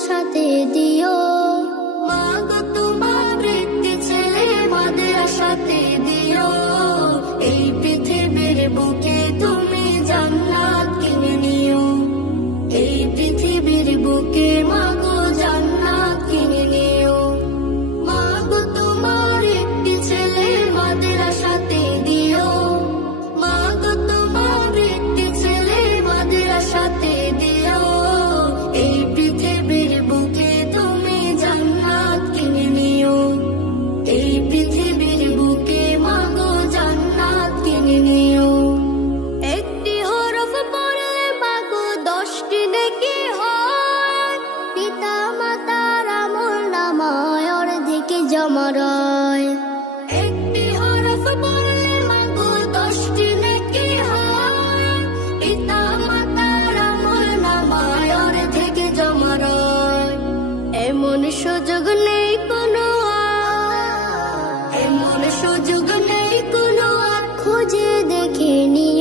মাদ্রাসাতে দিও। মা গো তোমার একটি ছেলে মাদ্রাসাতে দিও। এই পৃথিবীর বুকে তুমি জান্নাত কিনে নিও। এই পৃথিবীর বুকে মা গো জান্নাত কিনে নিও। মা গো তোমার একটি ছেলে মাদ্রাসাতে দিও। মা গো তোমার একটি ছেলে মাদ্রাসাতে দিও। এই পৃথিবীর বুকে তুমি জান্নাত কিনে নিও। এই পৃথিবীর বুকে মা গো জান্নাত কিনে নিও। একটি হরফ পড়লে মা গো 10টি নেকি হয়। পিতা মাতার আমলনামায় অর্ধেক জমা রয়। একটি হরফ পড়লে মা গো 10টি নেকি হয়। পিতা মাতার আমলনামায় অর্ধেক জমা রয়। এমন সুযোগ নেই কোনো আর, এমন সুযোগ নেই কোনো আর, খুঁজে দেখে নিও।